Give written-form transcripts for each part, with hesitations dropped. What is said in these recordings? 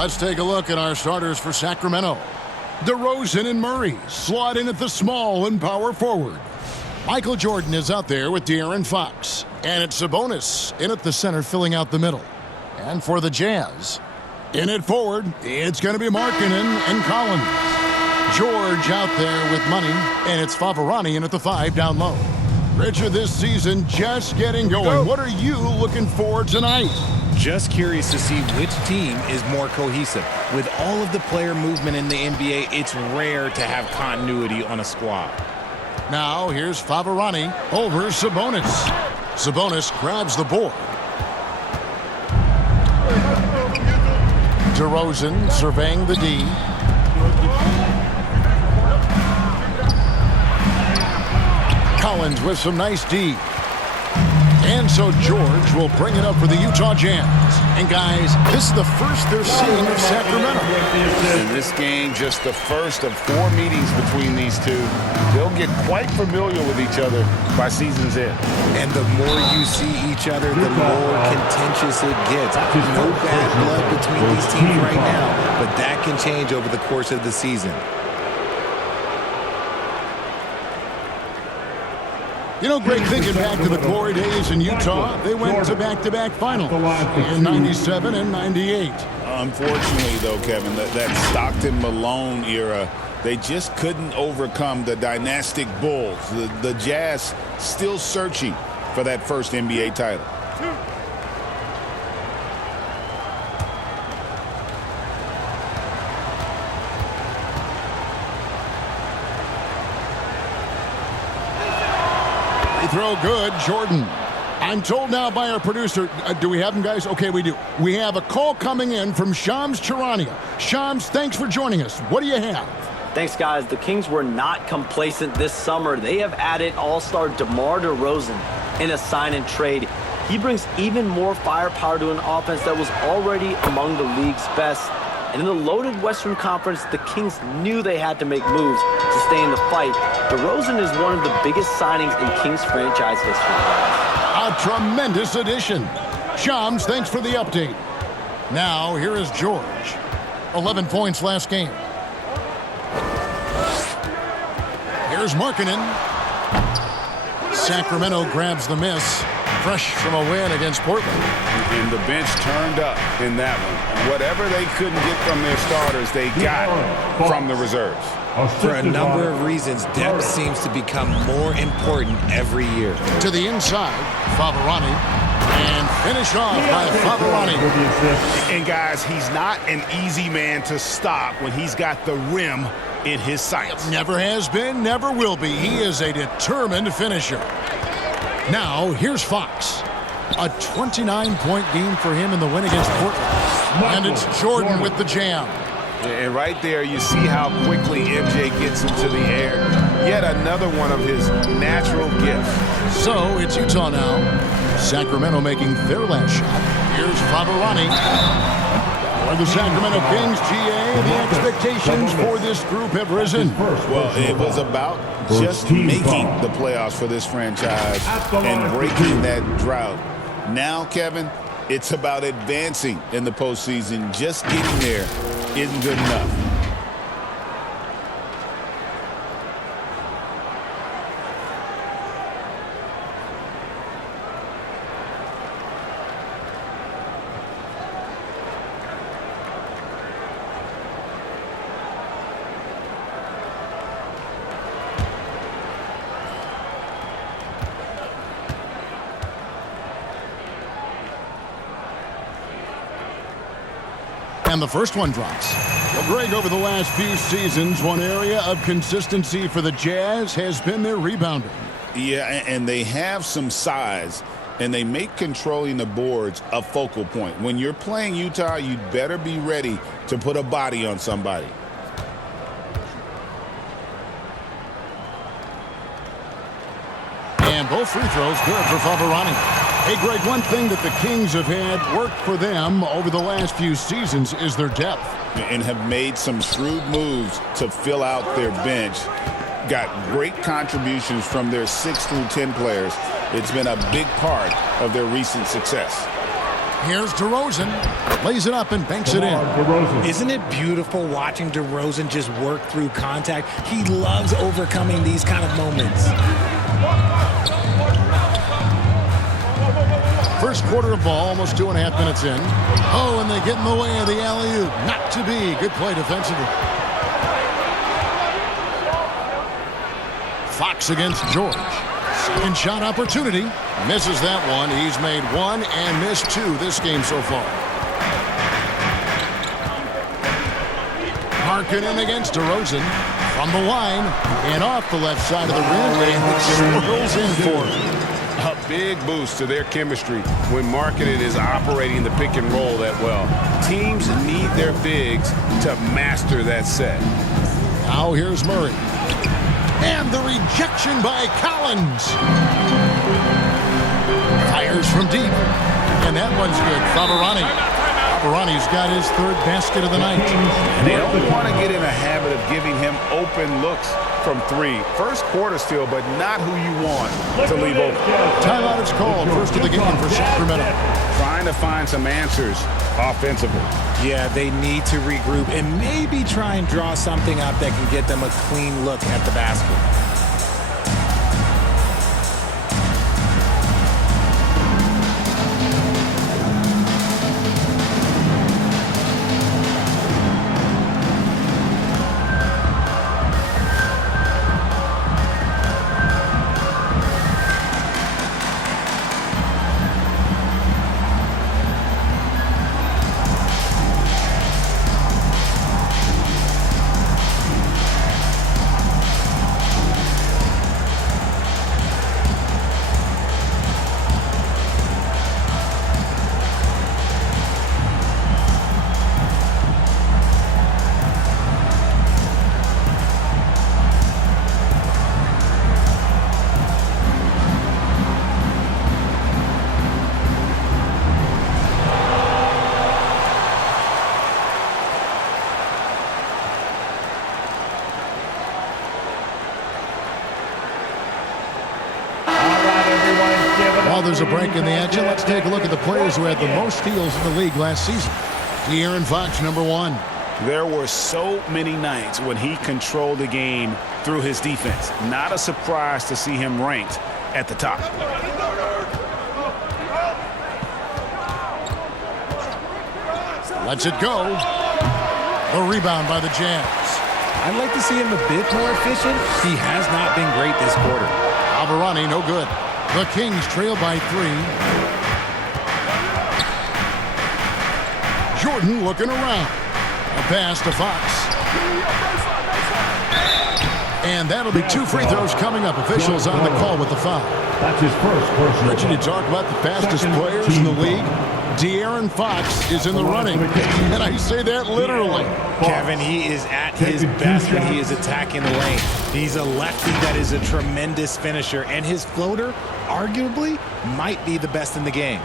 Let's take a look at our starters for Sacramento. DeRozan and Murray slot in at the small and power forward. Michael Jordan is out there with De'Aaron Fox. And it's Sabonis in at the center filling out the middle. And for the Jazz, in at forward, it's going to be Markkanen and Collins. George out there with money, and it's Favorani in at the 5 down low. Richard, this season just getting going. What are you looking for tonight? Just curious to see which team is more cohesive. With all of the player movement in the NBA, it's rare to have continuity on a squad. Now here's Favorani over Sabonis. Sabonis grabs the board. DeRozan surveying the D. Collins with some nice D. And so George will bring it up for the Utah Jazz. And guys, this is the first they're seeing of Sacramento. In this game, just the first of 4 meetings between these two. They'll get quite familiar with each other by season's end. And the more you see each other, the more contentious it gets. No bad blood between these teams right now, but that can change over the course of the season. You know, Greg, thinking back to the glory days in Utah, they went to back-to-back finals in 97 and 98. Unfortunately, though, Kevin, that Stockton-Malone era, they just couldn't overcome the dynastic Bulls. The Jazz still searching for that first NBA title. Throw good, Jordan. I'm told now by our producer, do we have him, guys? Okay, we do. We have a call coming in from Shams Charania. Shams, thanks for joining us. What do you have? Thanks, guys. The Kings were not complacent this summer. They have added all-star DeMar DeRozan in a sign-and-trade. He brings even more firepower to an offense that was already among the league's best. And in the loaded Western Conference, the Kings knew they had to make moves to stay in the fight. DeRozan is one of the biggest signings in Kings franchise history. A tremendous addition. Shams, thanks for the update. Now, here is George. 11 points last game. Here's Markkanen. Sacramento grabs the miss. Fresh from a win against Portland. And the bench turned up in that one. Whatever they couldn't get from their starters, they got from the reserves. For a number of reasons, depth seems to become more important every year. To the inside, Favorani. And finish off by Favorani. And guys, he's not an easy man to stop when he's got the rim in his sights. Never has been, never will be. He is a determined finisher. Now, here's Fox. A 29-point game for him in the win against Portland. And it's Jordan with the jam. And right there, you see how quickly MJ gets into the air. Yet another one of his natural gifts. So, it's Utah now. Sacramento making their last shot. Here's Favorani. For the Sacramento Kings, GA, the expectations for this group have risen. Well, it was about just making the playoffs for this franchise and breaking that drought. Now, Kevin, it's about advancing in the postseason. Just getting there isn't good enough. And the first one drops. Well, Greg, over the last few seasons, one area of consistency for the Jazz has been their rebounding. Yeah, and they have some size, and they make controlling the boards a focal point. When you're playing Utah, you'd better be ready to put a body on somebody. And both free throws good for Favorani. Hey, Greg, one thing that the Kings have had work for them over the last few seasons is their depth. And have made some shrewd moves to fill out their bench. Got great contributions from their 6 through 10 players. It's been a big part of their recent success. Here's DeRozan. Lays it up and banks it in. Isn't it beautiful watching DeRozan just work through contact? He loves overcoming these kind of moments. First quarter of ball, almost 2.5 minutes in. Oh, and they get in the way of the alley-oop. Not to be. Good play defensively. Fox against George. Second shot opportunity. Misses that one. He's made one and missed two this game so far. Markkanen against DeRozan. From the line and off the left side of the rim. And it swirls in for him. A big boost to their chemistry when Markkanen is operating the pick and roll that well. Teams need their bigs to master that set. Now here's Murray. And the rejection by Collins. Fires from deep. And that one's good. Favarani's got his third basket of the night. They don't want to get in a habit of giving him open looks from three. First quarter still, but not who you want to leave open. Timeout is called. First of the game for Sacramento. Trying to find some answers offensively. Yeah, they need to regroup and maybe try and draw something up that can get them a clean look at the basket. While there's a break in the action, let's take a look at the players who had the most steals in the league last season. De'Aaron Fox, number one. There were so many nights when he controlled the game through his defense. Not a surprise to see him ranked at the top. Lets it go. The rebound by the Jazz. I'd like to see him a bit more efficient. He has not been great this quarter. Favarani, no good. The Kings trail by 3. Jordan looking around. A pass to Fox. And that'll be 2 free throws coming up. Officials on the call with the foul. That's his first personal. Richard, you talk about the fastest players in the league. De'Aaron Fox is in the running. And I say that literally. Kevin, he is at his best when he is attacking the lane. He's a lefty that is a tremendous finisher, and his floater, arguably, might be the best in the game.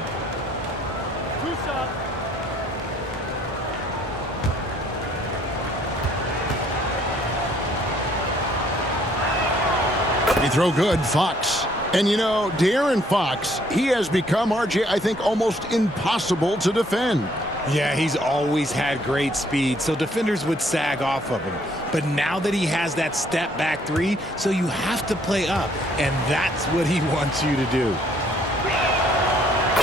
He throw good, Fox. And you know, De'Aaron Fox, he has become, RJ, I think, almost impossible to defend. Yeah, he's always had great speed, so defenders would sag off of him. But now that he has that step back 3, so you have to play up, and that's what he wants you to do.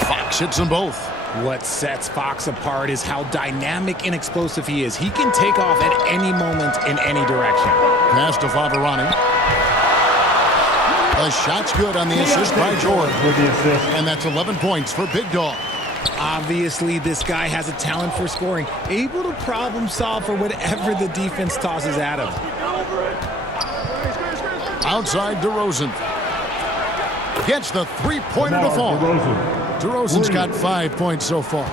Fox hits them both. What sets Fox apart is how dynamic and explosive he is. He can take off at any moment in any direction. Pass to Favarani. The shot's good on the assist by George. And that's 11 points for Big Dog. Obviously, this guy has a talent for scoring, able to problem solve for whatever the defense tosses at him. Outside DeRozan. Gets the three-pointer to fall. DeRozan's got 5 points so far.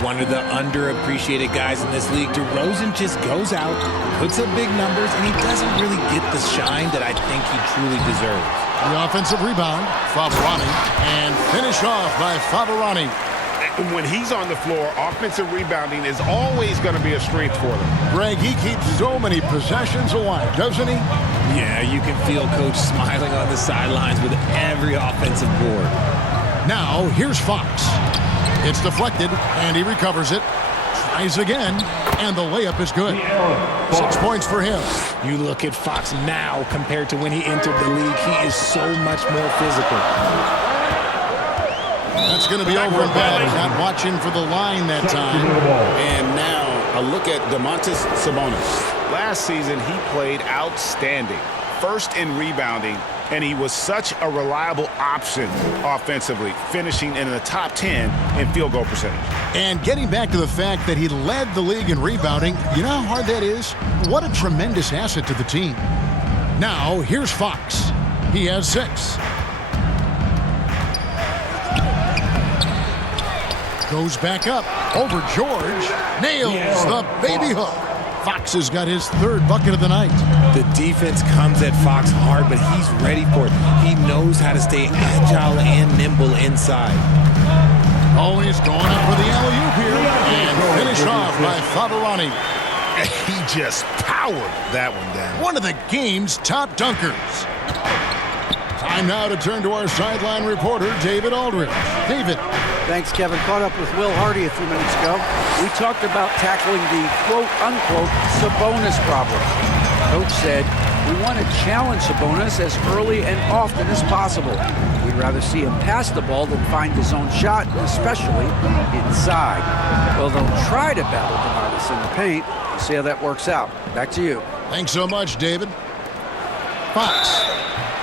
One of the underappreciated guys in this league. DeRozan just goes out, puts up big numbers, and he doesn't really get the shine that I think he truly deserves. The offensive rebound, Favarani, and finish off by Favarani. When he's on the floor, offensive rebounding is always going to be a strength for them. Greg, he keeps so many possessions alive, doesn't he? Yeah, you can feel Coach smiling on the sidelines with every offensive board. Now, here's Fox. It's deflected, and he recovers it. Tries again, and the layup is good. 6 points for him. You look at Fox now compared to when he entered the league. He is so much more physical. That's going to be over and back. Not watching for the line that time. And now a look at Domantas Sabonis. Last season, he played outstanding. First in rebounding, and he was such a reliable option offensively, finishing in the top 10 in field goal percentage. And getting back to the fact that he led the league in rebounding, you know how hard that is? What a tremendous asset to the team. Now, here's Fox. He has 6. Goes back up over George. Nails the baby hook. Fox has got his 3rd bucket of the night. The defense comes at Fox hard, but he's ready for it. He knows how to stay agile and nimble inside. Oh, he's going up for the alley-oop here. And finished off by Faberani. He just powered that one down. One of the game's top dunkers. Time now to turn to our sideline reporter, David Aldridge. David. Thanks, Kevin. Caught up with Will Hardy a few minutes ago. We talked about tackling the quote-unquote Sabonis problem. Coach said, we want to challenge Sabonis as early and often as possible. We'd rather see him pass the ball than find his own shot, especially inside. Well, they'll try to battle Domantas in the paint. We'll see how that works out. Back to you. Thanks so much, David. Fox.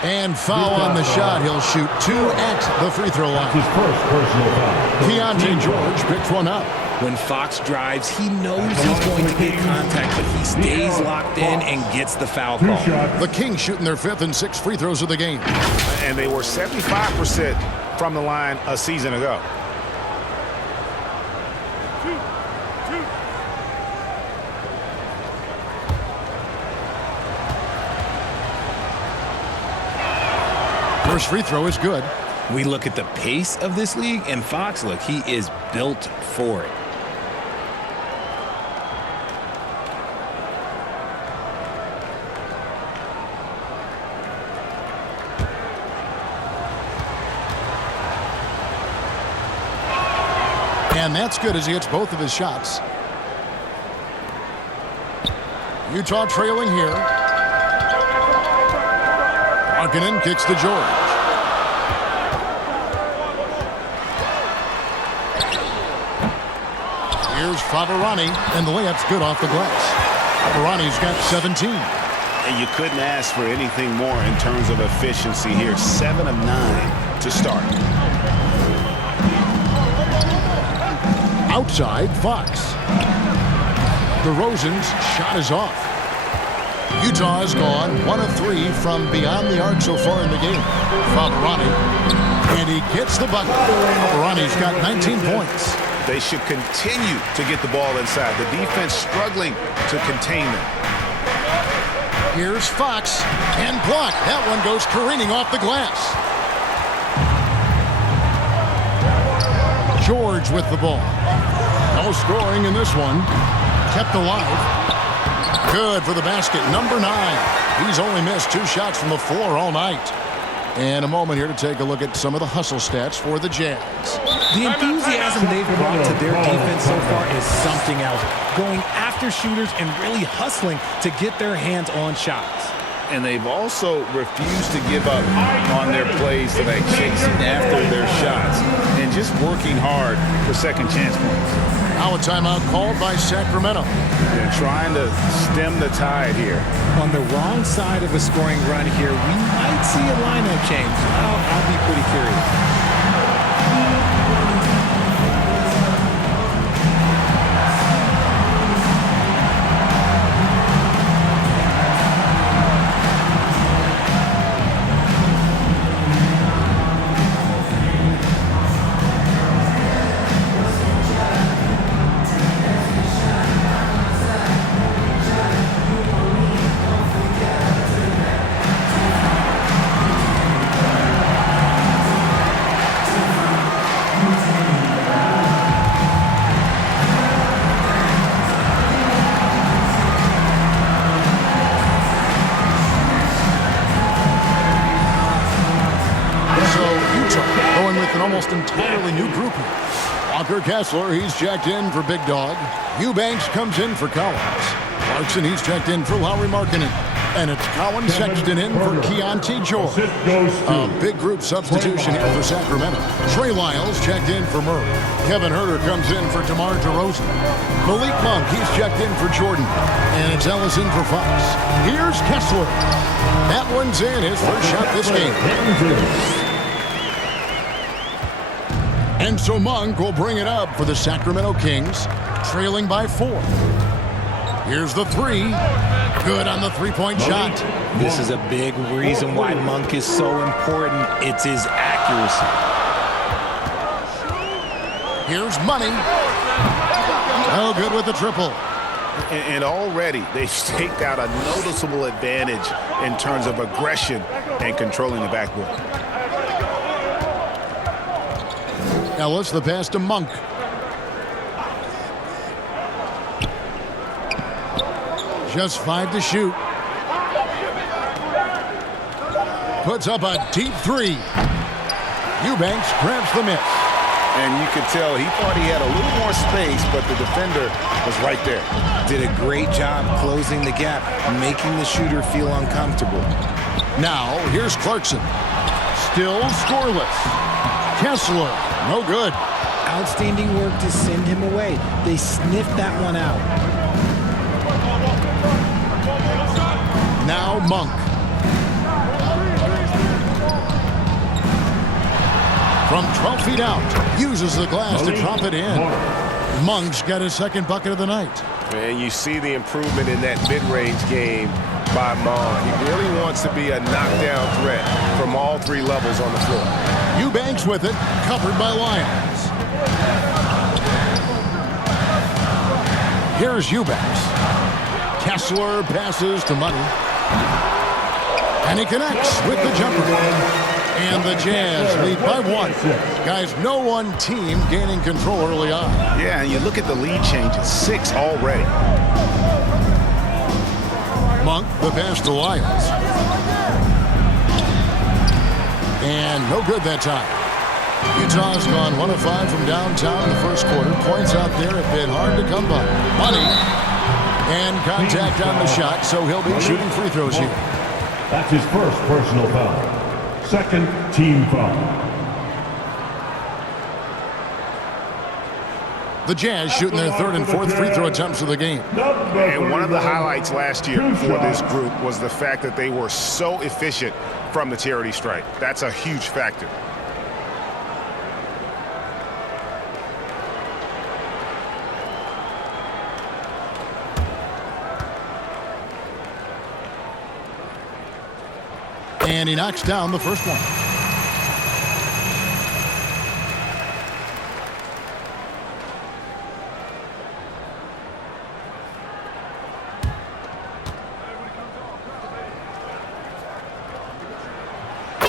And foul on the shot. He'll shoot 2 at the free throw line. His first personal foul. Keontae George picks one up. When Fox drives, he knows he's going to get contact, but he stays locked in and gets the foul call. The Kings shooting their 5th and 6th free throws of the game. And they were 75% from the line a season ago. First free throw is good. We look at the pace of this league, and Fox, look, he is built for it. And that's good as he hits both of his shots. Utah trailing here. Markkanen kicks to George. Here's Faberani, and the layup's good off the glass. Faberani's got 17. And you couldn't ask for anything more in terms of efficiency here. 7 of 9 to start. Outside, Fox. DeRozan's shot is off. Utah has gone 1 of 3 from beyond the arc so far in the game. Faberani, and he gets the bucket. Faberani's got 19 points. They should continue to get the ball inside. The defense struggling to contain them. Here's Fox, and blocked. That one goes careening off the glass. George with the ball. No scoring in this one. Kept alive. Good for the basket. Number 9. He's only missed 2 shots from the floor all night. And a moment here to take a look at some of the hustle stats for the Jazz. The enthusiasm they've brought to their defense so far is something else. Going after shooters and really hustling to get their hands on shots. And they've also refused to give up on their plays today, chasing after their shots and just working hard for second chance points. Now a timeout called by Sacramento. They're trying to stem the tide here. On the wrong side of a scoring run here, we might see a lineup change. I'll be pretty curious. Walker Kessler, he's checked in for Big Dog. Eubanks comes in for Collins. Clarkson, he's checked in for Lauri Markkanen. And it's Colin Sexton in for Keontae George. A big group substitution here for Sacramento. Trey Lyles checked in for Murray. Kevin Huerter comes in for DeMar DeRozan. Malik Monk, he's checked in for Jordan. And it's Ellison for Fox. Here's Kessler. That one's in, his first shot this game. And so Monk will bring it up for the Sacramento Kings, trailing by 4. Here's the 3. Good on the three-point shot. This is a big reason why Monk is so important. It's his accuracy. Here's Money. Oh, good with the triple. And already they've staked out a noticeable advantage in terms of aggression and controlling the backboard. Ellis, the pass to Monk. Just 5 to shoot. Puts up a deep 3. Eubanks grabs the miss. And you could tell he thought he had a little more space, but the defender was right there. Did a great job closing the gap, making the shooter feel uncomfortable. Now, here's Clarkson. Still scoreless. Kessler, no good. Outstanding work to send him away. They sniffed that one out. Now Monk. From 12 feet out, uses the glass to drop it in. Monk's got his second bucket of the night. And you see the improvement in that mid-range game by Monk. He really wants to be a knockdown threat from all 3 levels on the floor. Eubanks with it, covered by Lyons. Here's Eubanks. Kessler passes to Money. And he connects with the jumper. And the Jazz lead by 1. Guys, no one team gaining control early on. Yeah, and you look at the lead changes, 6 already. Monk, the pass to Lyons. And no good that time. Utah's gone 1 of 5 from downtown in the first quarter. Points out there have been hard to come by. Money. And contact on the shot, so he'll be shooting free throws here. That's his first personal foul. Second team foul. The Jazz shooting their 3rd and 4th free throw attempts of the game. And one of the highlights last year for this group was the fact that they were so efficient from the charity stripe. That's a huge factor. And he knocks down the first one.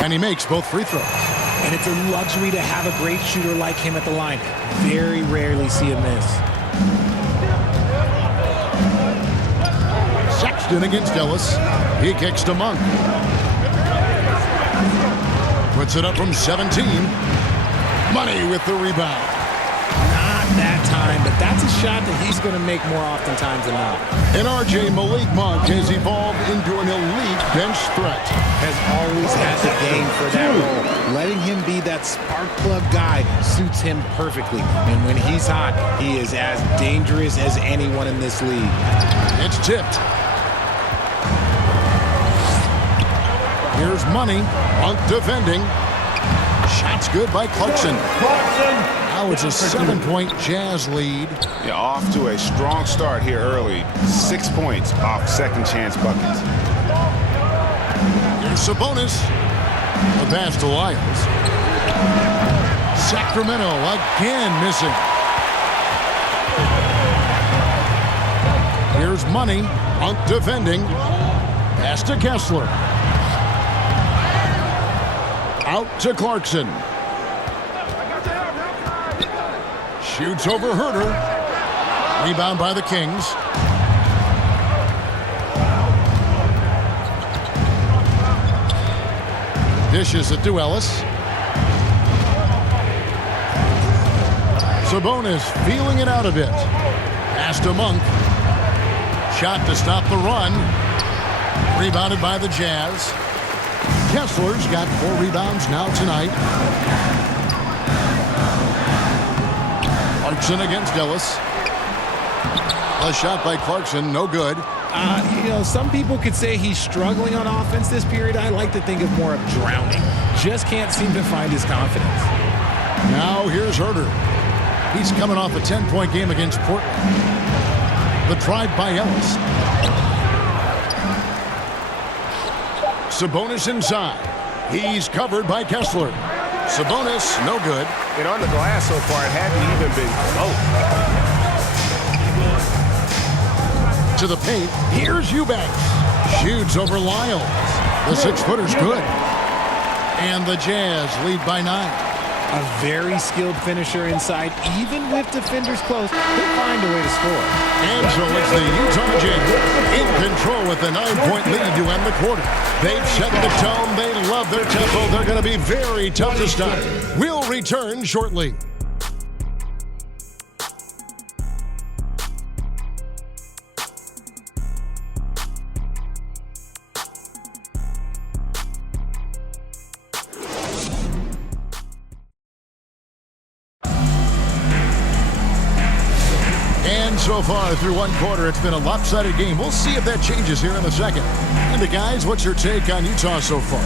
And he makes both free throws. And it's a luxury to have a great shooter like him at the line. Very rarely see a miss. Sexton against Ellis. He kicks to Monk. Puts it up from 17. Money with the rebound. Not that time, but that's a shot that he's going to make more oftentimes than not. And RJ Malik Monk has evolved into an elite bench threat. Has always had the game for that role. Letting him be that spark plug guy suits him perfectly. And when he's hot, he is as dangerous as anyone in this league. It's tipped. Here's Money. Monk defending. Shot's good by Clarkson. Now it's a 7-point Jazz lead. Yeah, off to a strong start here early. 6 points off second chance buckets. Here's Sabonis. The pass to Lyles. Sacramento again missing. Here's Money. Monk defending. Pass to Kessler. Out to Clarkson. Shoots over Huerter. Rebound by the Kings. Dishes it to Ellis. Sabonis feeling it out a bit. Pass to Monk. Shot to stop the run. Rebounded by the Jazz. Kessler's got 4 rebounds now tonight. Clarkson against Ellis. A shot by Clarkson, no good. Some people could say he's struggling on offense this period. I like to think of more of drowning. Just can't seem to find his confidence. Now here's Herter. He's coming off a 10-point game against Portland. The drive by Ellis. Sabonis inside. He's covered by Kessler. Sabonis, no good. And on the glass so far, it hadn't even been close. To the paint. Here's Eubanks. Shoots over Lyles. The 6-footer's good. And the Jazz lead by 9. A very skilled finisher inside. Even with defenders close, he'll find a way to score. And so it's the Utah Jazz in control with a 9-point lead to end the quarter. They've set the tone. They love their tempo. They're going to be very tough to stop. We'll return shortly. So far through one quarter, it's been a lopsided game. We'll see if that changes here in the second. And guys, what's your take on Utah so far?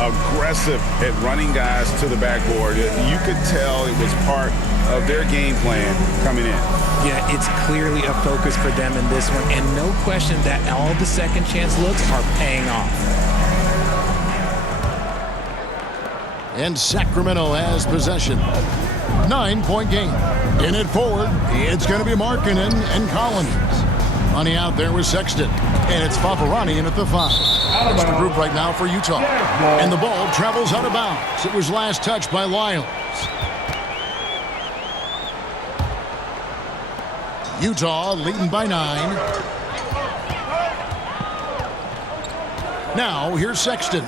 Aggressive at running guys to the backboard. You could tell it was part of their game plan coming in. Yeah, it's clearly a focus for them in this one, and no question that all the second chance looks are paying off. And Sacramento has possession. 9-point game. In it forward, it's going to be Markkanen and Collins. Money out there with Sexton. And it's Favarani in at the 5. That's the group right now for Utah. And the ball travels out of bounds. It was last touched by Lyles. Utah leading by 9. Now, here's Sexton.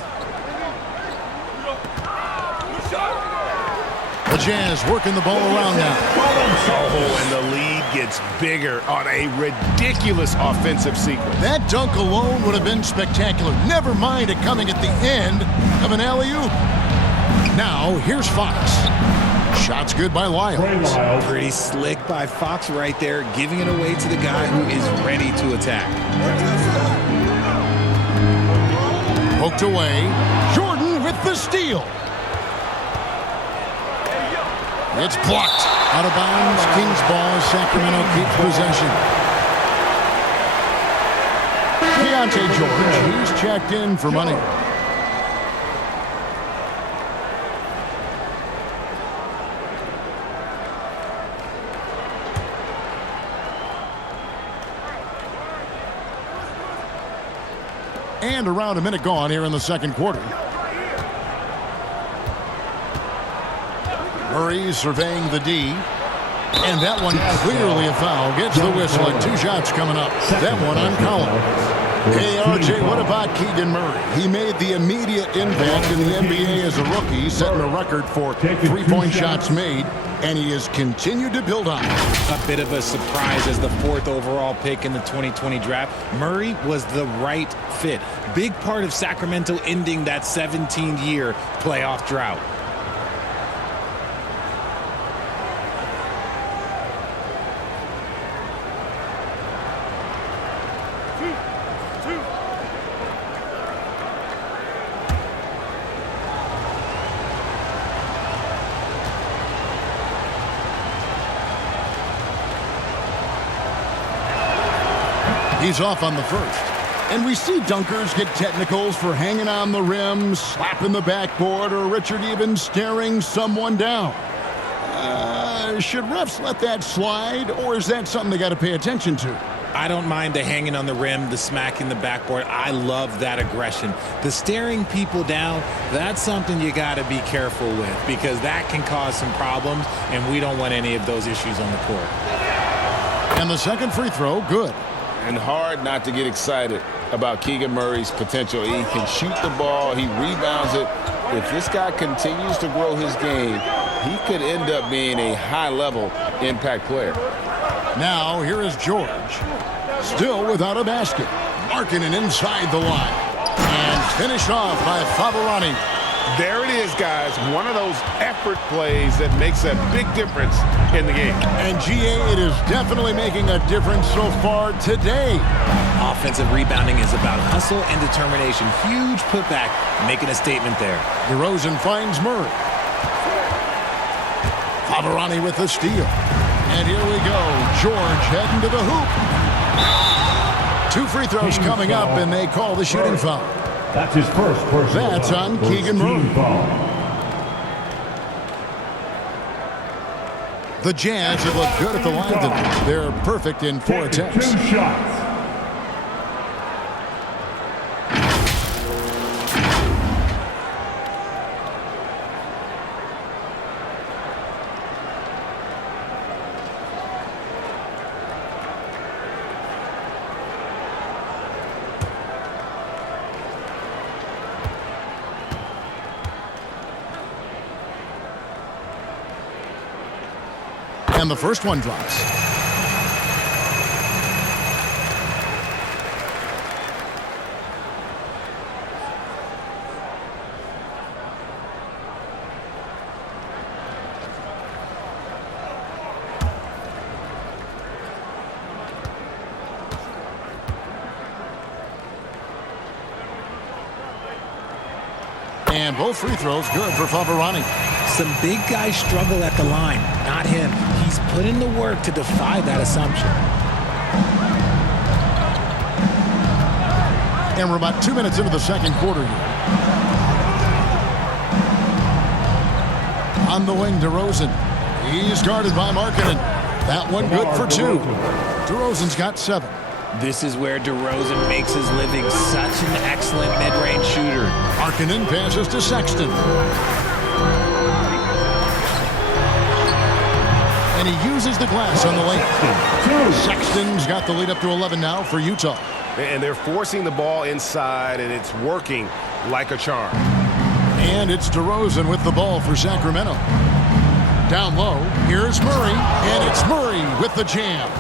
The Jazz working the ball around now. Oh, and the lead gets bigger on a ridiculous offensive sequence. That dunk alone would have been spectacular. Never mind it coming at the end of an alley-oop. Now, here's Fox. Shot's good by Lyles. Pretty slick by Fox right there, giving it away to the guy who is ready to attack. Poked away. Jordan with the steal. It's blocked. Out of bounds. Kings ball as Sacramento keeps possession. Keontae George. He's checked in for money. And around a minute gone here in the second quarter. Murray surveying the D. And that one clearly a foul. Gets the whistle and 2 shots coming up. That one on Collins. Hey, RJ, what about Keegan Murray? He made the immediate impact in the NBA as a rookie, setting a record for 3-point shots made, and he has continued to build on it. A bit of a surprise as the 4th overall pick in the 2020 draft. Murray was the right fit. Big part of Sacramento ending that 17-year playoff drought. He's off on the first. And we see dunkers get technicals for hanging on the rim, slapping the backboard, or Richard even staring someone down. Should refs let that slide, or is that something they got to pay attention to? I don't mind the hanging on the rim, the smacking the backboard. I love that aggression. The staring people down, that's something you got to be careful with because that can cause some problems, and we don't want any of those issues on the court. And the second free throw, good. And hard not to get excited about Keegan Murray's potential. He can shoot the ball. He rebounds it. If this guy continues to grow his game, he could end up being a high-level impact player. Now, here is George. Still without a basket. Markkanen inside the line. And finished off by Favarani. There it is, guys. One of those effort plays that makes a big difference in the game. And GA, it is definitely making a difference so far today. Offensive rebounding is about hustle and determination. Huge putback, making a statement there. DeRozan finds Murray. Favarani with the steal. And here we go. George heading to the hoop. 2 free throws coming up, and they call the shooting foul. That's his first personal That's foul. on Keegan Murray. The Jazz have looked good at the line tonight. They're perfect in 4 attempts. 2 shots. And the first one drops. And both free throws good for Favarani. Some big guys struggle at the line, not him. He's put in the work to defy that assumption. And we're about 2 minutes into the second quarter here. On the wing, DeRozan. He's guarded by Markkanen. That one good for 2. DeRozan's got 7. This is where DeRozan makes his living. Such an excellent mid-range shooter. Markkanen passes to Sexton. And he uses the glass on the lane. Sexton's got the lead up to 11 now for Utah. And they're forcing the ball inside, and it's working like a charm. And it's DeRozan with the ball for Sacramento. Down low, here's Murray, and it's Murray with the jam.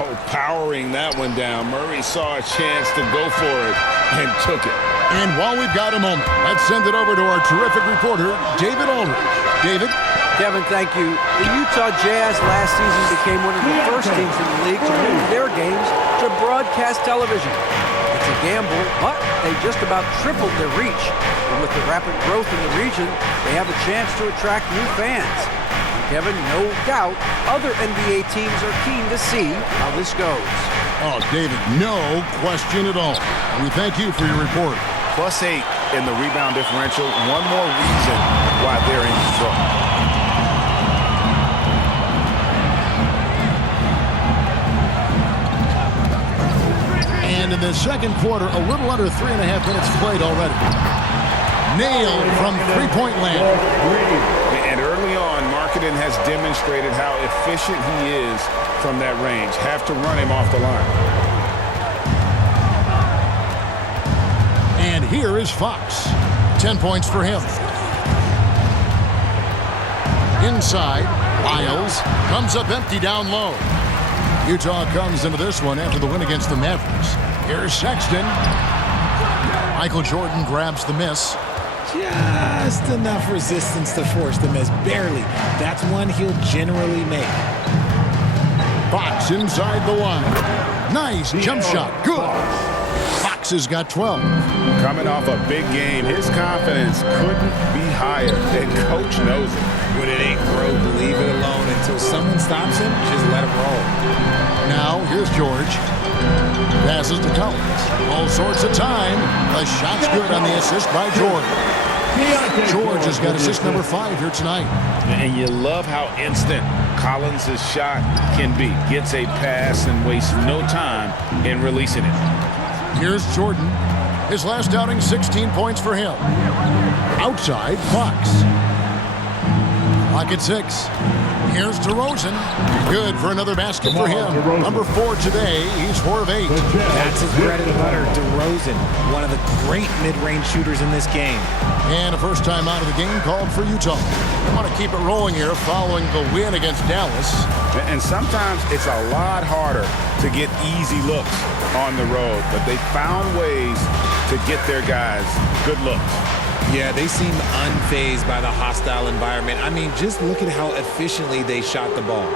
Oh, powering that one down. Murray saw a chance to go for it and took it. And while we've got a moment, let's send it over to our terrific reporter, David Aldridge. David? Kevin, thank you. The Utah Jazz last season became one of the first teams in the league to move their games to broadcast television. It's a gamble, but they just about tripled their reach. And with the rapid growth in the region, they have a chance to attract new fans. And Kevin, no doubt, other NBA teams are keen to see how this goes. Oh, David, no question at all. We thank you for your report. +8 in the rebound differential. One more reason why they're in trouble. And in the second quarter, a little under 3.5 minutes played already. Nailed from three-point land. And early on, Markkanen has demonstrated how efficient he is from that range. Have to run him off the line. And here is Fox. 10 points for him. Inside, Lyles comes up empty down low. Utah comes into this one after the win against the Mavericks. Here's Sexton. Michael Jordan grabs the miss. Just enough resistance to force the miss. Barely. That's one he'll generally make. Fox inside the line. Nice jump shot. Good. Fox has got 12. Coming off a big game, his confidence couldn't be higher, and coach knows it. When it ain't broke, leave it alone. Until someone stops him, just let him roll. Now, here's George. Passes to Collins. All sorts of time. The shot's good on the assist by Jordan. George has got assist number 5 here tonight. And you love how instant Collins' shot can be. Gets a pass and wastes no time in releasing it. Here's Jordan. His last outing, 16 points for him. Outside, Fox. Clock at 6. Here's DeRozan. Good for another basket for him. Number 4 today. He's 4 of 8. That's his bread and butter, DeRozan, one of the great mid-range shooters in this game. And a first time out of the game called for Utah. I want to keep it rolling here following the win against Dallas. And sometimes it's a lot harder to get easy looks on the road, but they found ways to get their guys good looks. Yeah, they seem unfazed by the hostile environment. I mean, just look at how efficiently they shot the ball.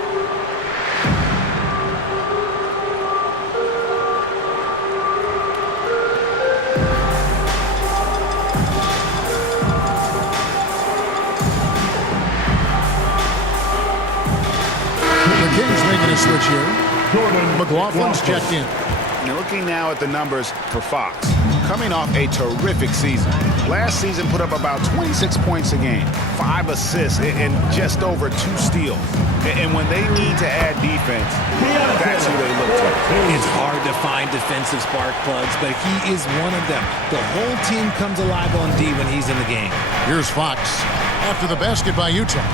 The Kings making a switch here. McLaughlin's checked in. Now looking now at the numbers for Fox, coming off a terrific season. Last season put up about 26 points a game, 5 assists, and just over 2 steals. And when they need to add defense, that's who they look to. It's hard to find defensive spark plugs, but he is one of them. The whole team comes alive on D when he's in the game. Here's Fox. After the basket by Utah.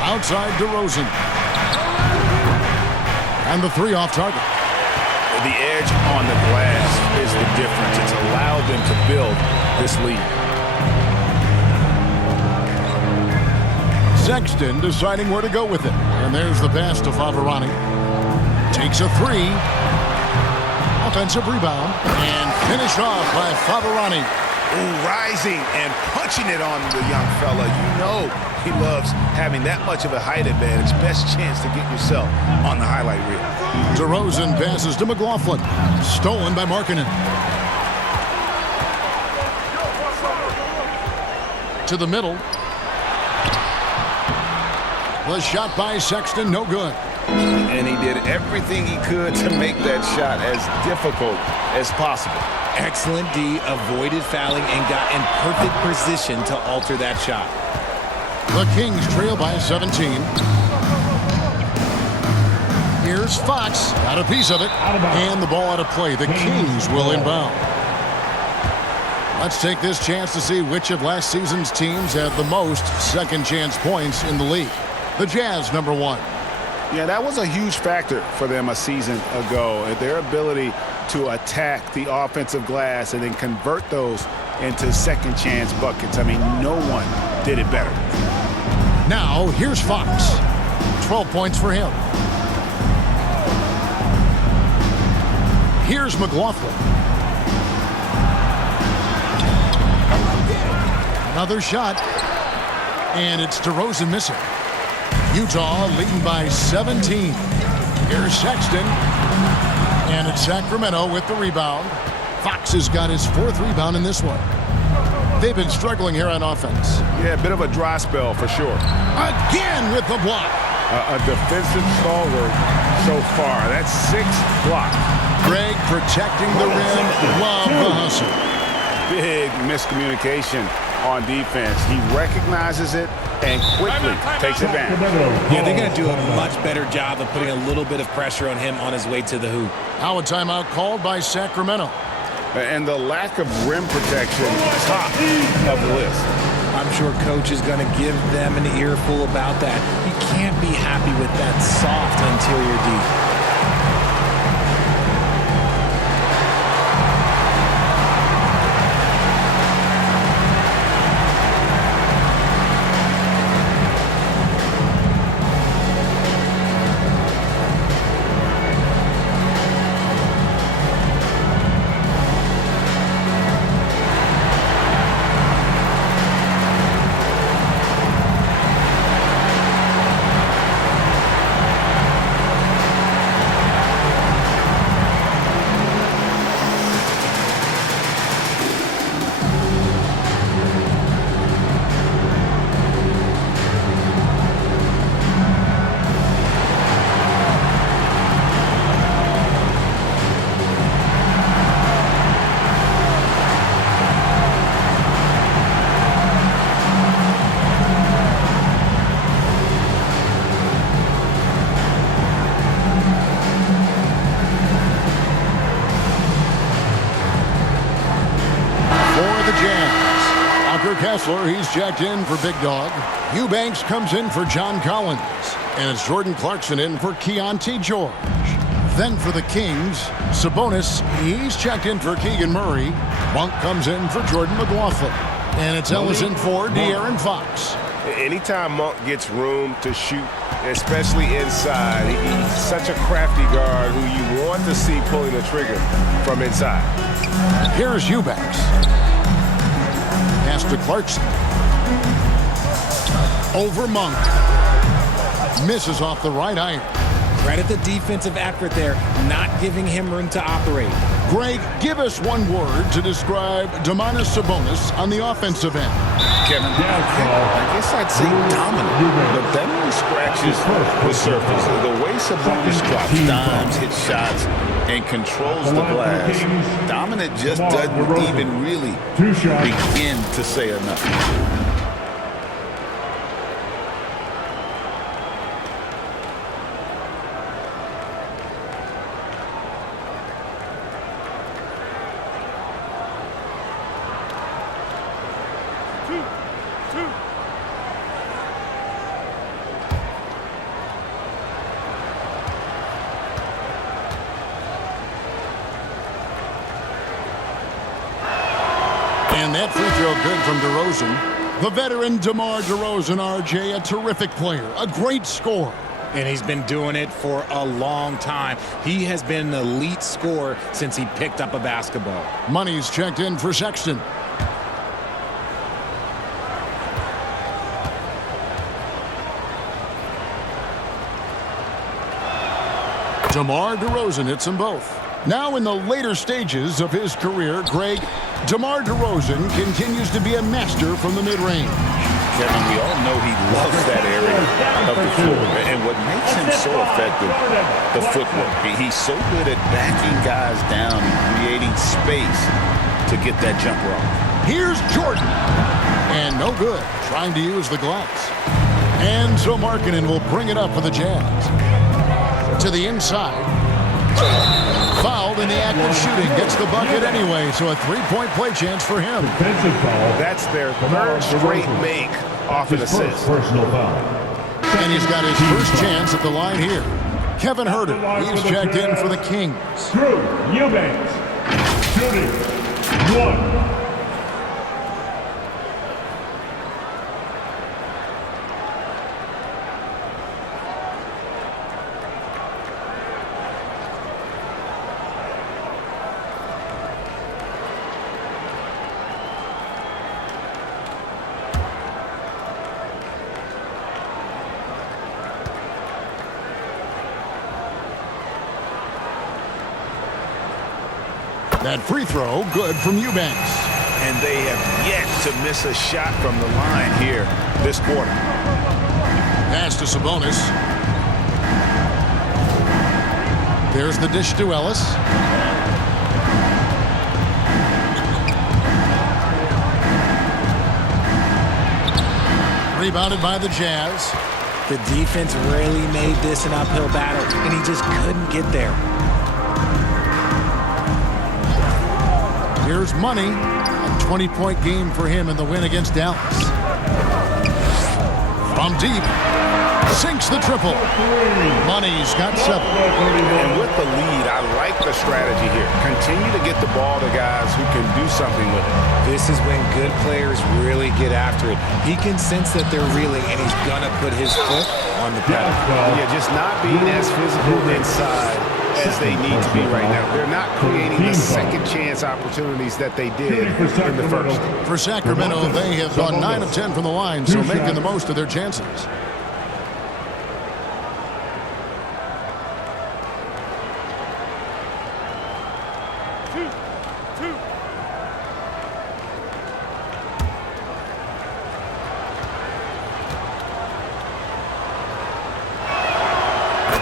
Outside DeRozan. And the 3 off target. The edge on the glass is the difference. It's allowed them to build this lead. Sexton deciding where to go with it. And there's the pass to Favarani. Takes a 3. Offensive rebound. And finished off by Favarani. Ooh, rising and punching it on the young fella. You know he loves having that much of a height advantage. Best chance to get yourself on the highlight reel. DeRozan passes to McLaughlin. Stolen by Markkanen. To the middle. The shot by Sexton, no good. And he did everything he could to make that shot as difficult as possible. Excellent D, avoided fouling, and got in perfect position to alter that shot. The Kings trail by 17. Here's Fox. Got a piece of it. And the ball out of play. The Kings will inbound. Let's take this chance to see which of last season's teams had the most second chance points in the league. The Jazz, number 1. Yeah, that was a huge factor for them a season ago. Their ability to attack the offensive glass and then convert those into second chance buckets. I mean, no one did it better. Now, here's Fox. 12 points for him. Here's McLaughlin. Another shot. And it's DeRozan missing. Utah leading by 17. Here's Sexton. And it's Sacramento with the rebound. Fox has got his 4th rebound in this one. They've been struggling here on offense. Yeah, a bit of a dry spell for sure. Again with the block. A defensive stalwart so far. That's 6 blocks. Greg protecting the rim. Love the hustle. Big miscommunication on defense. He recognizes it and quickly takes advantage. Yeah, they're going to do a much better job of putting a little bit of pressure on him on his way to the hoop. Now a timeout called by Sacramento. And the lack of rim protection, top of the list. I'm sure coach is going to give them an earful about that. You can't be happy with that soft interior D. Kessler, he's checked in for Big Dog. Eubanks comes in for John Collins. And it's Jordan Clarkson in for Keontae George. Then for the Kings, Sabonis, he's checked in for Keegan Murray. Monk comes in for Jordan McLaughlin. And it's Ellis in for De'Aaron Fox. Anytime Monk gets room to shoot, especially inside, he's such a crafty guard who you want to see pulling the trigger from inside. Here's Eubanks. Pass to Clarkson. Over Monk. Misses off the right iron. Credit the defensive effort there, not giving him room to operate. Greg, give us one word to describe Domantas Sabonis on the offensive end. Kevin, I guess I'd say dominant, but that only scratches the surface. The way Sabonis drops dimes, hits shots, and controls the glass, dominant just doesn't even really begin to say enough. And that free throw good from DeRozan. The veteran DeMar DeRozan, RJ, a terrific player, a great scorer. And he's been doing it for a long time. He has been an elite scorer since he picked up a basketball. Money's checked in for Sexton. DeMar DeRozan hits them both. Now in the later stages of his career, Greg, DeMar DeRozan continues to be a master from the mid-range. Kevin, we all know he loves that area of the floor. And what makes him so effective, the footwork. He's so good at backing guys down and creating space to get that jumper off. Here's Jordan. And no good, trying to use the glass. And so Markkanen will bring it up for the Jazz. To the inside. Fouled in the act of shooting. Gets the bucket anyway, so a three-point play chance for him. That's their third straight make off an assist. Personal foul. And he's got his first chance at the line here. Kevin Huerter, he's checked in for the Kings. Drew Eubanks. Shooting. 1. That free throw, good from Eubanks. And they have yet to miss a shot from the line here this quarter. Pass to Sabonis. There's the dish to Ellis. Rebounded by the Jazz. The defense really made this an uphill battle, and he just couldn't get there. Here's Money. A 20-point game for him in the win against Dallas. From deep. Sinks the triple. Money's got 7. And with the lead, I like the strategy here. Continue to get the ball to guys who can do something with it. This is when good players really get after it. He can sense that they're reeling, and he's going to put his foot on the pedal. Yeah, just not being as physical inside as they need to be right now. They're not creating the second chance opportunities that they did in the first. For Sacramento, they have gone 9 of 10 from the line, so making the most of their chances.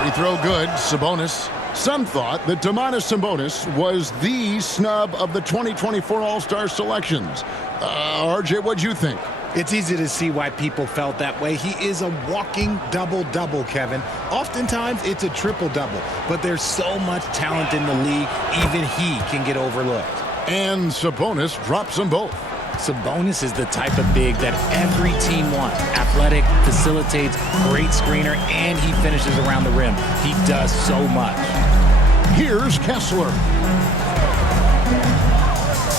Free throw good, Sabonis. Some thought that Domantas Sabonis was the snub of the 2024 All-Star selections. RJ, what'd you think? It's easy to see why people felt that way. He is a walking double-double, Kevin. Oftentimes, it's a triple-double. But there's so much talent in the league, even he can get overlooked. And Sabonis drops them both. Sabonis is the type of big that every team wants. Athletic, facilitates, great screener, and he finishes around the rim. He does so much. Here's Kessler.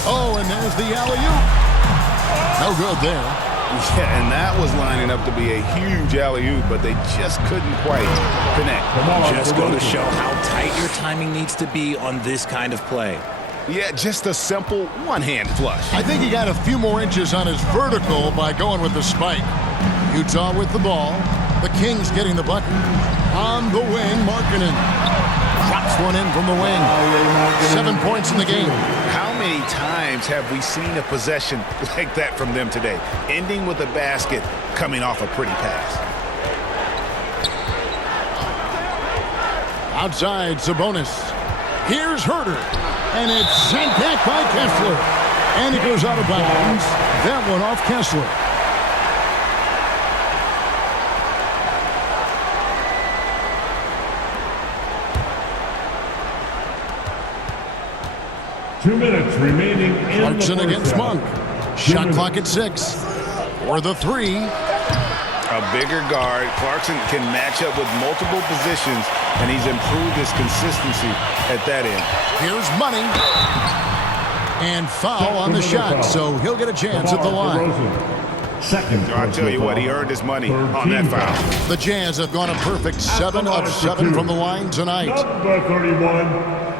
Oh, and there's the alley-oop. No good there. Yeah, and that was lining up to be a huge alley-oop, but they just couldn't quite connect. Just go to show how tight your timing needs to be on this kind of play. Yeah, just a simple one-hand flush. I think he got a few more inches on his vertical by going with the spike. Utah with the ball. The Kings getting the bucket. On the wing, Markkanen. Drops one in from the wing. 7 points in the game. How many times have we seen a possession like that from them today? Ending with a basket, coming off a pretty pass. Outside, Sabonis. Here's Herter. And it's sent back by Kessler. And it goes out of bounds. That one off Kessler. Two minutes remaining in Clarkson the first against half. Monk. Shot clock at 6. For the 3. A bigger guard. Clarkson can match up with multiple positions, and he's improved his consistency at that end. Here's Money. And foul on the shot, so he'll get a chance at the line. Second. I'll tell you what, he earned his money on that foul. The Jazz have gone a perfect 7 of 7 from the line tonight. Number 31.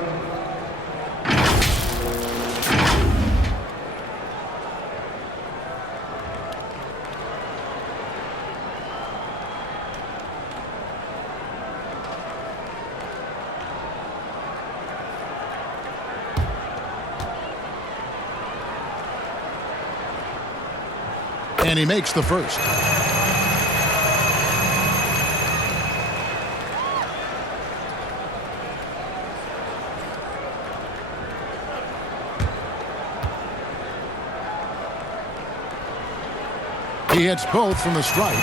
And he makes the first. He hits both from the stripe.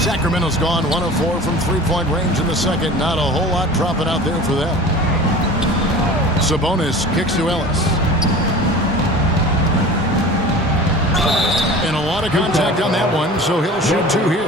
Sacramento's gone 1 of 4 from three-point range in the second. Not a whole lot dropping out there for them. Sabonis kicks to Ellis. And a lot of contact on that one, so he'll shoot 2 here.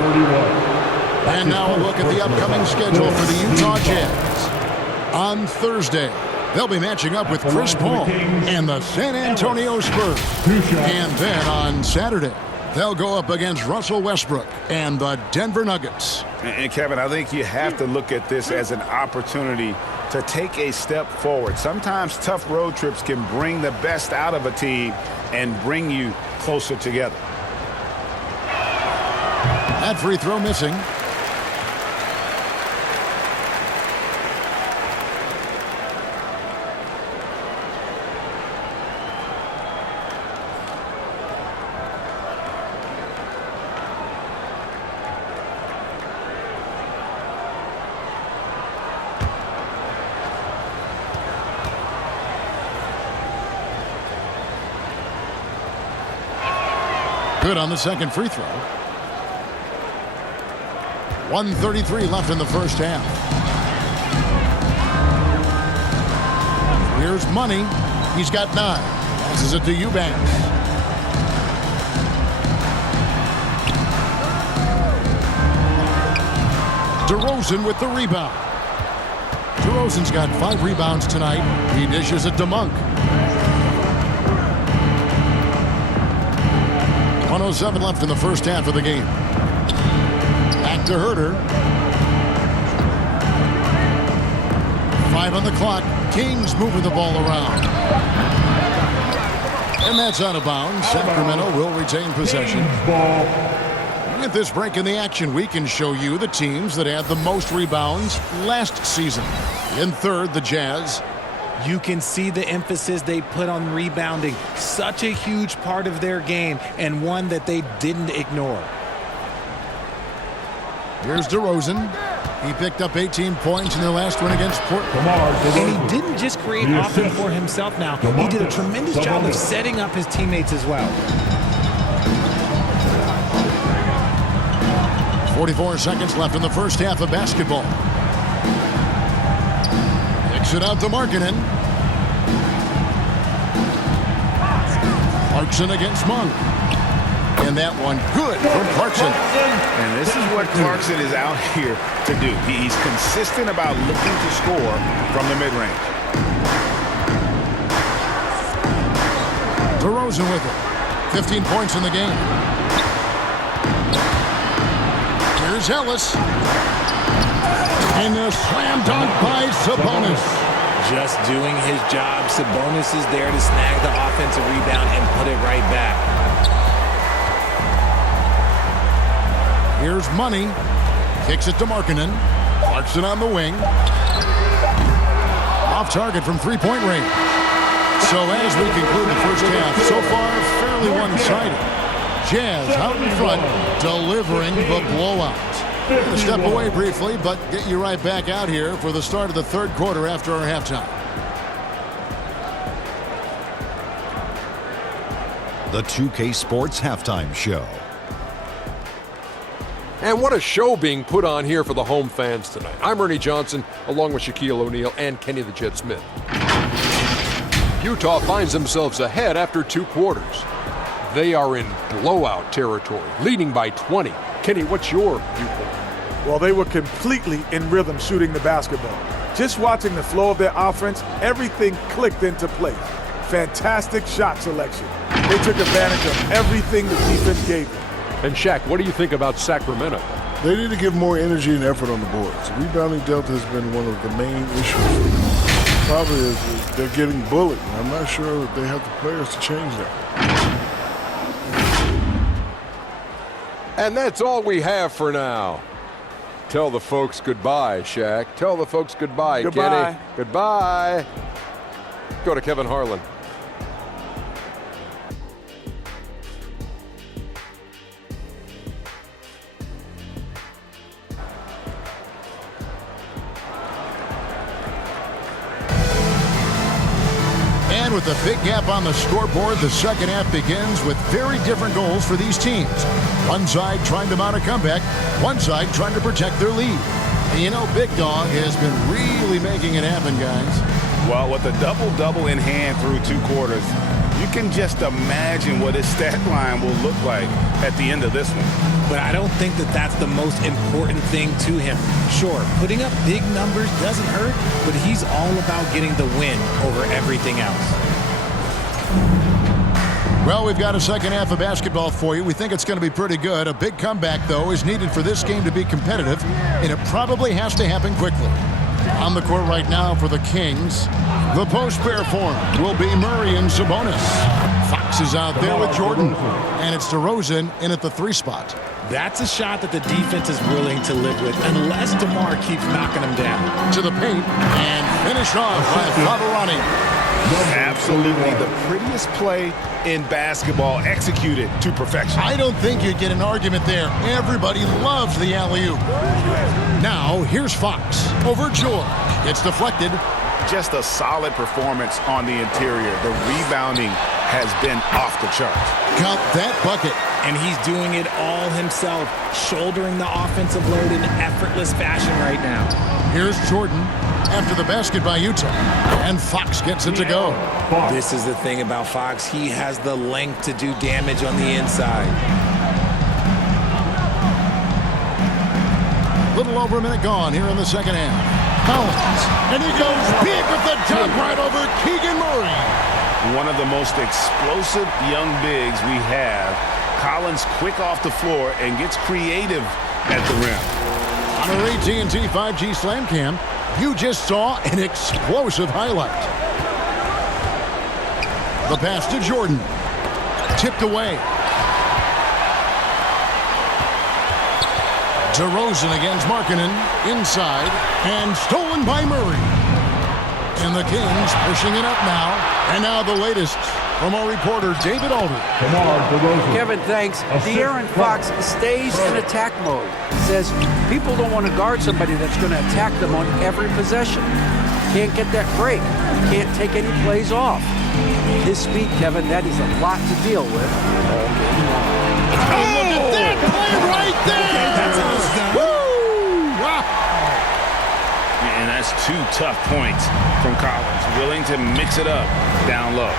And now a look at the upcoming schedule for the Utah Jazz. On Thursday, they'll be matching up with Chris Paul and the San Antonio Spurs. And then on Saturday, they'll go up against Russell Westbrook and the Denver Nuggets. And Kevin, I think you have to look at this as an opportunity to take a step forward. Sometimes tough road trips can bring the best out of a team and bring you closer together. That free throw missing. Good on the second free throw. 1:33 left in the first half. Here's Money. He's got 9. Passes it to Eubanks. DeRozan with the rebound. DeRozan's got 5 rebounds tonight. He dishes it to Monk. 1:07 left in the first half of the game. Back to Herter. 5 on the clock. Kings moving the ball around. And that's out of bounds. Sacramento will retain possession. With this break in the action, we can show you the teams that had the most rebounds last season. In third, the Jazz. You can see the emphasis they put on rebounding. Such a huge part of their game, and one that they didn't ignore. Here's DeRozan. He picked up 18 points in their last win against Portland. And he didn't just create offense for himself now. He did a tremendous job of setting up his teammates as well. 44 seconds left in the first half of basketball. Kicks it out to Markkanen. Clarkson against Monk. And that one good from Clarkson. And this is what Clarkson is out here to do. He's consistent about looking to score from the mid-range. DeRozan with it. 15 points in the game. Here's Ellis. And a slam dunk by Sabonis. Just doing his job. Sabonis is there to snag the offensive rebound and put it right back. Here's Money. Kicks it to Markkanen. Clarkson on the wing. Off target from three-point range. So as we conclude the first half, so far fairly one-sided. Jazz out in front, delivering the blowout. We'll step away briefly, but get you right back out here for the start of the third quarter after our halftime. The 2K Sports Halftime Show. And what a show being put on here for the home fans tonight. I'm Ernie Johnson, along with Shaquille O'Neal and Kenny the Jet Smith. Utah finds themselves ahead after 2 quarters. They are in blowout territory, leading by 20. Kenny, what's your viewpoint? Well, they were completely in rhythm shooting the basketball. Just watching the flow of their offense, everything clicked into place. Fantastic shot selection. They took advantage of everything the defense gave them. And Shaq, what do you think about Sacramento? They need to give more energy and effort on the boards. Rebounding delta has been one of the main issues for them. Probably is they're getting bullied. I'm not sure they have the players to change that. And that's all we have for now. Tell the folks goodbye, Shaq. Tell the folks goodbye, Goodbye. Kenny. Goodbye. Go to Kevin Harlan. And with a big gap on the scoreboard, the second half begins with very different goals for these teams. One side trying to mount a comeback, one side trying to protect their lead. And you know, Big Dog has been really making it happen, guys. Well, with a double-double in hand through 2 quarters, you can just imagine what his stat line will look like at the end of this one. But I don't think that that's the most important thing to him. Sure, putting up big numbers doesn't hurt, but he's all about getting the win over everything else. Well, we've got a second half of basketball for you. We think it's going to be pretty good. A big comeback, though, is needed for this game to be competitive, and it probably has to happen quickly. On the court right now for the Kings, the post pair form will be Murray and Sabonis. Fox is out there with Jordan, and it's DeRozan in at the 3 spot. That's a shot that the defense is willing to live with, unless DeMar keeps knocking him down. To the paint, and finish off by Favarani. Absolutely the prettiest play in basketball, executed to perfection. I don't think you'd get an argument there. Everybody loves the alley-oop. Now, here's Fox over George. It's deflected. Just a solid performance on the interior. The rebounding has been off the charts. Count that bucket. And he's doing it all himself, shouldering the offensive load in effortless fashion right now. Here's Jordan after the basket by Utah. And Fox gets it to go. This is the thing about Fox. He has the length to do damage on the inside. Little over a minute gone here in the second half. Collins, and he goes big with the dunk right over Keegan Murray. One of the most explosive young bigs we have. Collins quick off the floor and gets creative at the rim. On our AT&T 5G Slam Cam, you just saw an explosive highlight. The pass to Jordan. Tipped away. DeRozan against Markkanen, inside, and stolen by Murray. And the Kings pushing it up now. And now the latest from our reporter, David Alder. Kevin, thanks. De'Aaron Fox stays in attack mode. He says people don't want to guard somebody that's going to attack them on every possession. Can't get that break. Can't take any plays off. His speed, Kevin, that is a lot to deal with all game long. Oh, look at that play right there! That's how it's done. Woo! Wow. And that's 2 tough points from Collins. Willing to mix it up down low.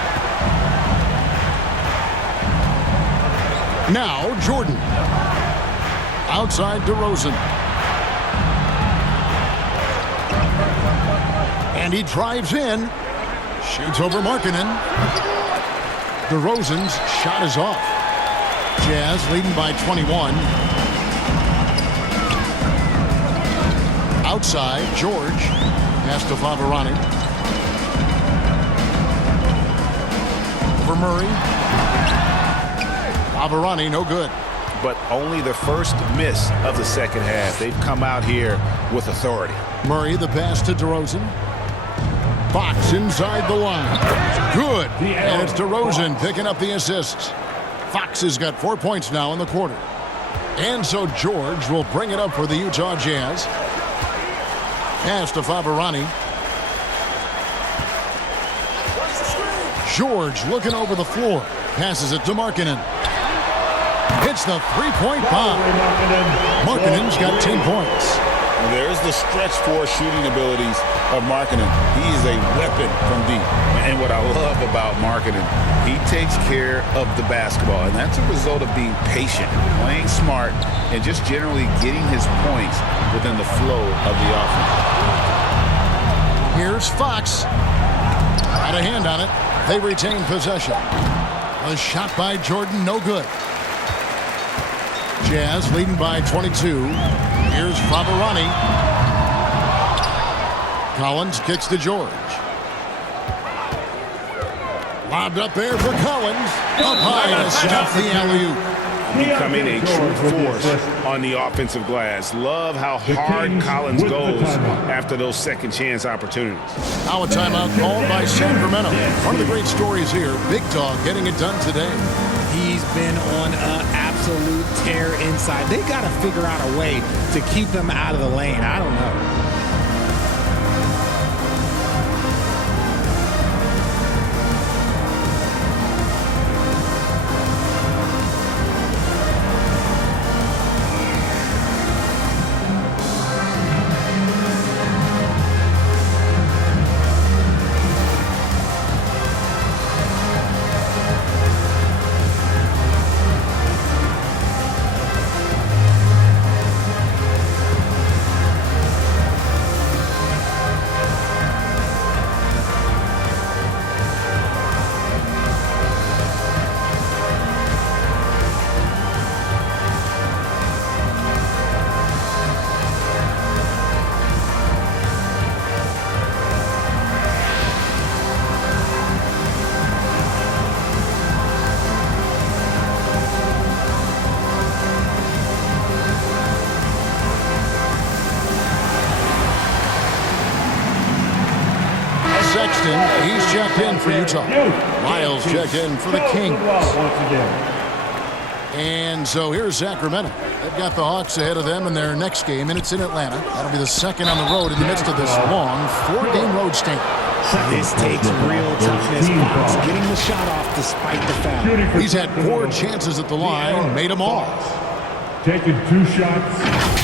Now Jordan. Outside DeRozan. And he drives in. Shoots over Markkanen. DeRozan's shot is off. Jazz leading by 21. Outside, George. Pass to Favarani. For Murray. Favarani, no good. But only the first miss of the second half. They've come out here with authority. Murray, the pass to DeRozan. Fox inside the line. Good. And it's DeRozan picking up the assists. Fox has got 4 points now in the quarter. And so George will bring it up for the Utah Jazz. Pass to Favarani. George looking over the floor. Passes it to Markkanen. Hits the three-point bomb. Markkanen's got 10 points. There's the stretch four shooting abilities of Markkanen. He is a weapon from deep. And what I love about Markkanen, he takes care of the basketball. And that's a result of being patient, playing smart, and just generally getting his points within the flow of the offense. Here's Fox. Had a hand on it. They retain possession. A shot by Jordan, no good. Jazz leading by 22. Here's Favarani. Collins kicks to George. Lobbed up there for Collins. Up high to stop the alley-oop. Becoming a true force on the offensive glass. Love how hard Collins goes after those second chance opportunities. Now a timeout called by Sacramento. One of the great stories here, Big Dog getting it done today. He's been on an absolute tear inside. They got to figure out a way to keep him out of the lane. I don't know. Sexton, he's checked in for Utah. Miles checked in for the Kings. And so here's Sacramento. They've got the Hawks ahead of them in their next game, and it's in Atlanta. That'll be the second on the road in the midst of this long 4-game road stint. This takes real toughness. Fox getting the shot off despite the foul. He's had 4 chances at the line, made them all. Taking 2 shots.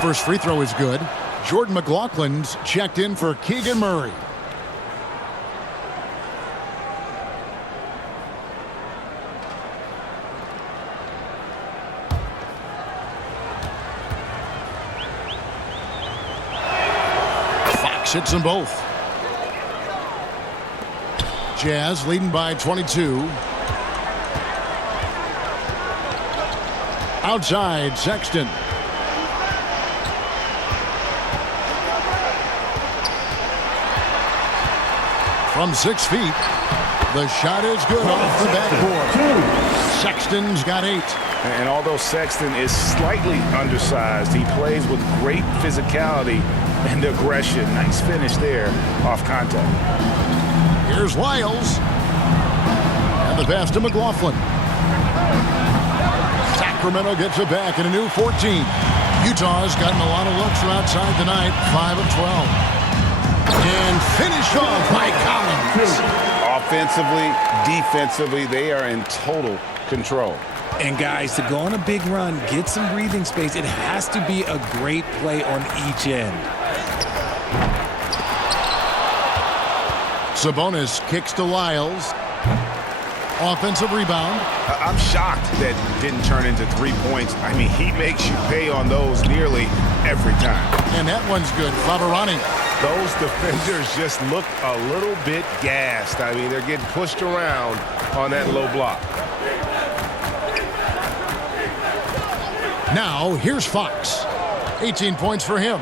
First free throw is good. Jordan McLaughlin's checked in for Keegan Murray. Fox hits them both. Jazz leading by 22. Outside, Sexton. From 6 feet, the shot is good off the backboard. Sexton's got 8. And although Sexton is slightly undersized, he plays with great physicality and aggression. Nice finish there off contact. Here's Lyles. And the pass to McLaughlin. Sacramento gets it back in a new 14. Utah's gotten a lot of looks from outside tonight, 5 of 12. And finished off by Collins. Offensively, defensively, they are in total control. And guys, to go on a big run, get some breathing space, it has to be a great play on each end. Sabonis kicks to Lyles. Offensive rebound. I'm shocked that didn't turn into 3 points. I mean, he makes you pay on those nearly every time. And that one's good. Faberani. Those defenders just look a little bit gassed. I mean, they're getting pushed around on that low block. Now, here's Fox. 18 points for him.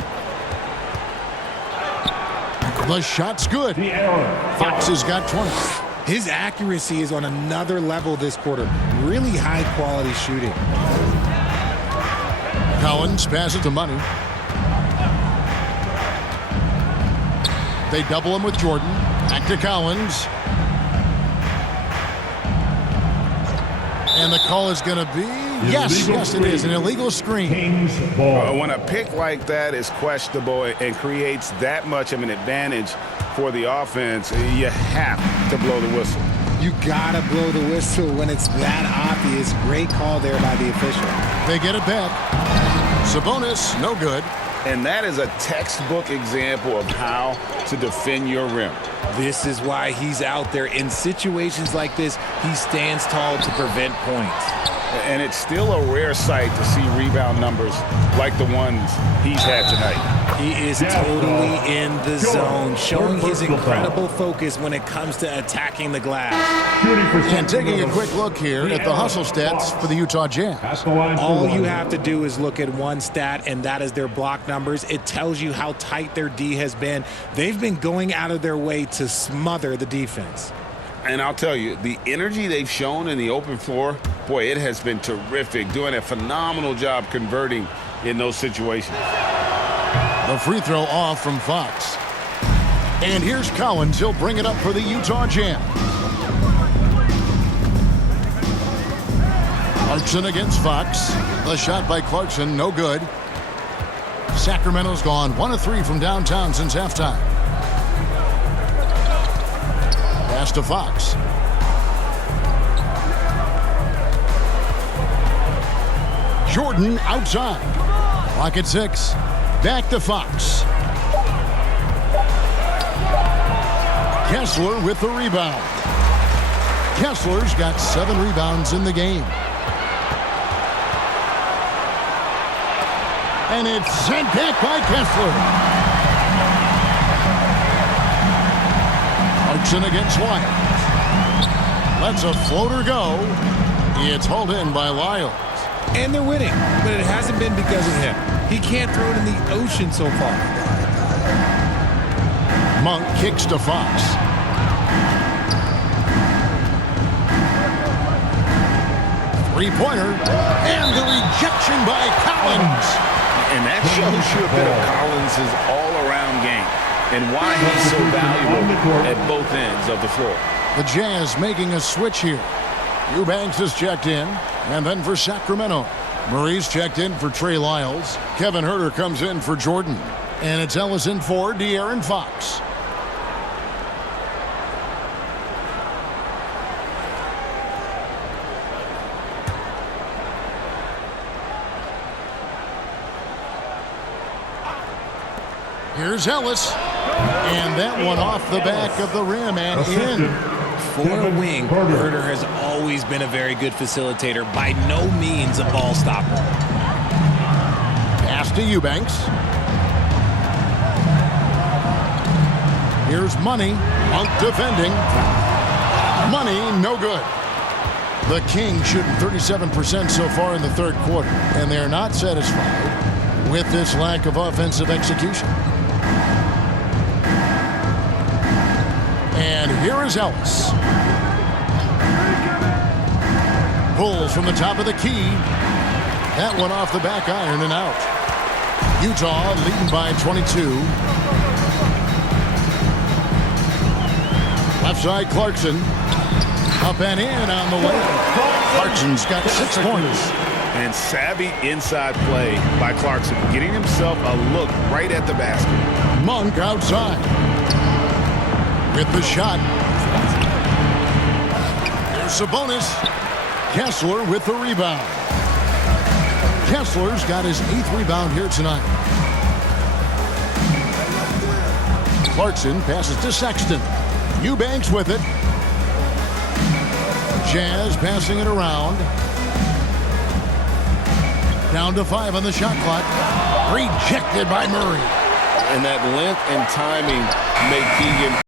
The shot's good. Fox has got 20. His accuracy is on another level this quarter. Really high-quality shooting. Collins passes to Money. They double him with Jordan. Back to Collins. And the call is going to be... Yes, it is. An illegal screen. When a pick like that is questionable and creates that much of an advantage for the offense, you have to blow the whistle. You gotta blow the whistle when it's that obvious. Great call there by the official. They get it back. Sabonis, no good. And that is a textbook example of how to defend your rim. This is why he's out there. In situations like this, he stands tall to prevent points. And it's still a rare sight to see rebound numbers like the ones he's had tonight. He is totally in the zone, showing his incredible focus when it comes to attacking the glass. And taking a quick look here at the hustle stats for the Utah Jazz. All you have to do is look at one stat, and that is their block numbers. It tells you how tight their D has been. They've been going out of their way to smother the defense. And I'll tell you, the energy they've shown in the open floor, boy, it has been terrific, doing a phenomenal job converting in those situations. The free throw off from Fox. And here's Collins. He'll bring it up for the Utah Jazz. Clarkson against Fox. The shot by Clarkson, no good. Sacramento's gone 1 of 3 from downtown since halftime. Pass to Fox. Jordan outside. Clock at 6. Back to Fox. Kessler with the rebound. Kessler's got 7 rebounds in the game. And it's sent back by Kessler. Clarkson against Lyles. Lets a floater go. It's hauled in by Lyles. And they're winning, but it hasn't been because of him. He can't throw it in the ocean so far. Monk kicks to Fox. Three-pointer. And the rejection by Collins. And that shows you a bit of Collins' all-around game and why he's so valuable at both ends of the floor. The Jazz making a switch here. Eubanks is checked in, and then for Sacramento. Murray's checked in for Trey Lyles. Kevin Huerter comes in for Jordan. And it's Ellis in for De'Aaron Fox. Here's Ellis. And that one off the back of the rim and in. For a wing, Huerter has always been a very good facilitator. By no means a ball stopper. Pass to Eubanks. Here's Money. Monk defending. Money, no good. The Kings shooting 37% so far in the third quarter, and they're not satisfied with this lack of offensive execution. And here is Ellis. Pulls from the top of the key. That one off the back iron and out. Utah leading by 22. Left side, Clarkson. Up and in on the way. Clarkson's got 6 points. And savvy inside play by Clarkson, getting himself a look right at the basket. Monk outside. With the shot. There's Sabonis. Kessler with the rebound. Kessler's got his 8th rebound here tonight. Clarkson passes to Sexton. Eubanks with it. Jazz passing it around. Down to 5 on the shot clock. Rejected by Murray. And that length and timing make Keegan